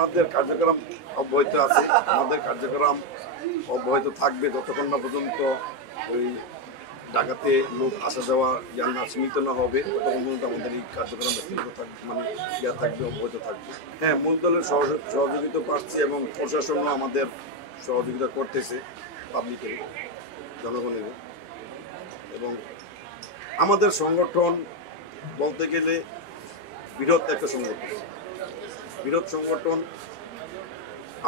আমাদের কার্যক্রম অব্যাহত আছে, আমাদের কার্যক্রম অব্যাহত থাকবে যতক্ষণ না পর্যন্ত ওই ঢাকাতে লোক আসা যাওয়া না সীমিত না হবে, ততক্ষণ পর্যন্ত আমাদের এই কার্যক্রম ব্যক্তিগত থাকবে, মানে ইয়া থাকবে, অব্যাহত থাকবে। হ্যাঁ, মূল দলের সহযোগিতা পাচ্ছি এবং প্রশাসনও আমাদের সহযোগিতা করতেছে, পাবলিকের, জনগণের। এবং আমাদের সংগঠন বলতে গেলে বৃহৎ একটা সংগঠন।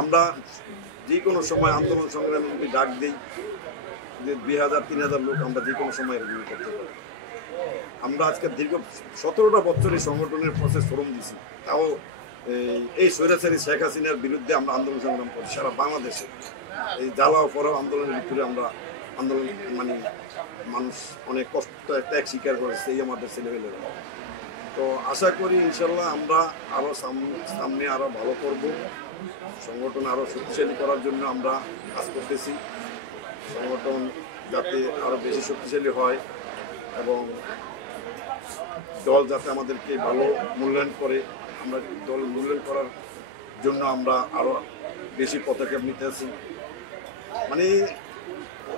আমরা যে কোনো সময় আন্দোলন সংগ্রামে যদি ডাক দিই, যে 2000-3000 লোক আমরা যে কোনো সময় রিভিউ করতে পারি। আমরা আজকে দীর্ঘ 17টা বছর এই সংগঠনের প্রসেস ফরম দিছি, তাও এই স্বৈরাচারী শেখ হাসিনার বিরুদ্ধে আমরা আন্দোলন সংগ্রাম করি সারা বাংলাদেশে। এই জ্বালা পড়াও আন্দোলনের ভিতরে আমরা আন্দোলন, মানে মানুষ অনেক কষ্ট ত্যাগ স্বীকার করেছে, এই আমাদের ছেলেমেয়েরা। তো আশা করি ইনশাল্লাহ আমরা আরও সামনে আরও ভালো করব, সংগঠন আরও শক্তিশালী করার জন্য আমরা কাজ করতেছি। সংগঠন যাতে আরও বেশি শক্তিশালী হয় এবং দল যাতে আমাদেরকে ভালো মূল্যায়ন করে, আমরা দল মূল্যায়ন করার জন্য আমরা আরও বেশি পদক্ষেপ নিতেছি। মানে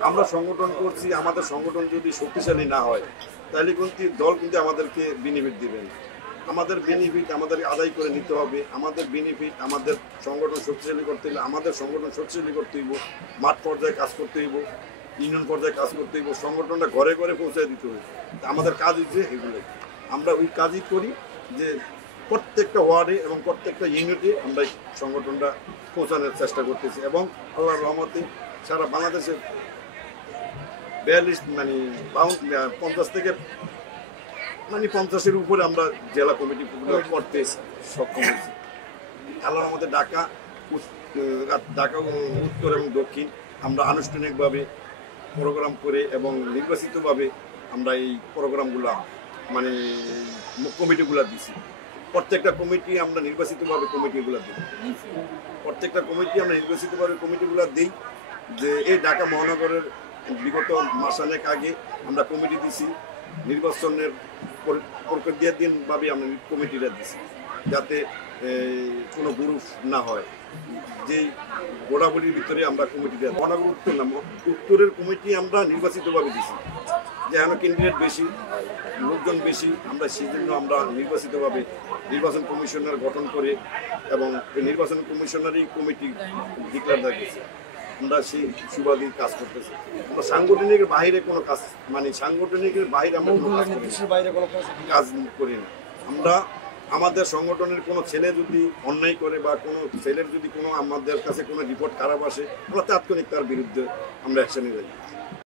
আমরা সংগঠন করছি, আমাদের সংগঠন যদি শক্তিশালী না হয় তাহলে কিন্তু দল কিন্তু আমাদেরকে বেনিফিট দিবেন। আমাদের বেনিফিট আমাদের আদায় করে নিতে হবে। আমাদের বেনিফিট, আমাদের সংগঠন শক্তিশালী করতে হলে আমাদের সংগঠন শক্তিশালী করতে হইব, মাঠ পর্যায়ে কাজ করতে হইব, ইউনিয়ন পর্যায়ে কাজ করতে হইব, সংগঠনটা ঘরে ঘরে পৌঁছায় দিতে হইব। আমাদের কাজ হচ্ছে এগুলোই, আমরা ওই কাজই করি যে প্রত্যেকটা ওয়ার্ডে এবং প্রত্যেকটা ইউনিটে আমরা এই সংগঠনটা পৌঁছানোর চেষ্টা করতেছি। এবং আল্লাহর রহমতে সারা বাংলাদেশের 42 মানে 50 থেকে 50-এর উপরে আমরা জেলা কমিটি করতে সক্ষম হয়েছি। আল্লাহ আমাদের ঢাকা উত্তর এবং দক্ষিণ আমরা আনুষ্ঠানিকভাবে প্রোগ্রাম করে এবং নির্বাচিতভাবে আমরা এই প্রোগ্রামগুলো, মানে কমিটিগুলো দিছি। প্রত্যেকটা কমিটি আমরা নির্বাচিতভাবে কমিটিগুলো দিই, প্রত্যেকটা কমিটি আমরা নির্বাচিতভাবে কমিটিগুলো দিই। যে এই ঢাকা মহানগরের বিগত মাসানেক আগে আমরা কমিটি দিছি, নির্বাচনের প্রক্রিয়ার দিনভাবে আমরা কমিটিটা দিছি, যাতে কোনো গ্রুপ না হয়। যেই গোড়াবড়ির ভিতরে আমরা কমিটিটা মহানগর উত্তর না, উত্তরের কমিটি আমরা নির্বাচিতভাবে দিছি, যেন ক্যান্ডিডেট বেশি, লোকজন বেশি, আমরা সেই জন্য আমরা নির্বাচিতভাবে নির্বাচন কমিশনার গঠন করে এবং নির্বাচন কমিশনারই কমিটি ডিক্লেয়ার দিয়েছি। আমরা সেই সুবাদী কাজ করতেছি। আমরা সাংগঠনিকের বাইরে কোনো কাজ, মানে সাংগঠনিকের বাইরে আমরা কাজ করি না। আমরা আমাদের সংগঠনের কোনো ছেলে যদি অন্যায় করে বা কোনো ছেলের যদি কোনো আমাদের কাছে কোনো রিপোর্ট খারাপ আসে, আমরা তাৎক্ষণিক তার বিরুদ্ধে আমরা অ্যাকশনে যাই।